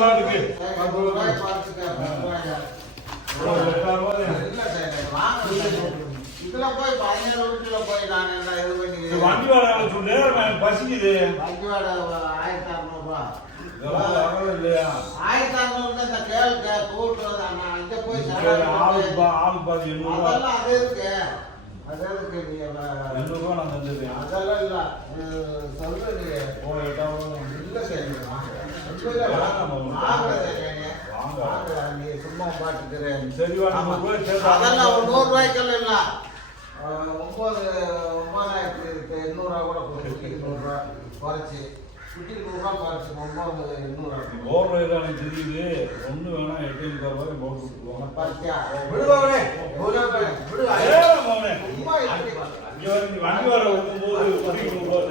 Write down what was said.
பாட்டுக்கு இதுல போய் 17 வீட்டுல போய் நான் என்ன இது பண்ணி வண்டி வாடகை சொல்லு பசிக்குது வண்டி வாடகை 1600 ரூபா இல்லையா 1600 இந்த கேள்வி கூட்டு அங்க போய் ஆள் பாதி 800 அதெல்லாம் அது இருக்கு அது இருக்கு நீ 800 ரூபா நான் தந்துருக்கேன் அதெல்லாம் இல்ல சொல்றது இல்ல சரி நீ சும்மா பாட்டுக்கிறேன் சரி அதெல்லாம் 100 ரூபாய்க்கெல்லாம் இல்ல 9800 கூட குட்டிக்கு 100 ரூபா குறைச்சி குட்டிக்கு 100 ரூபா குறைச்சி 9800 ஓடுற எனக்கு தெரியுது ஒண்ணு வேணா 800 ரூபாய் போட்டு விட்டுருவாங்க பத்தியா விடுவானே வண்டி வர வரும்போது குட்டிக்கு 100 ரூபாய்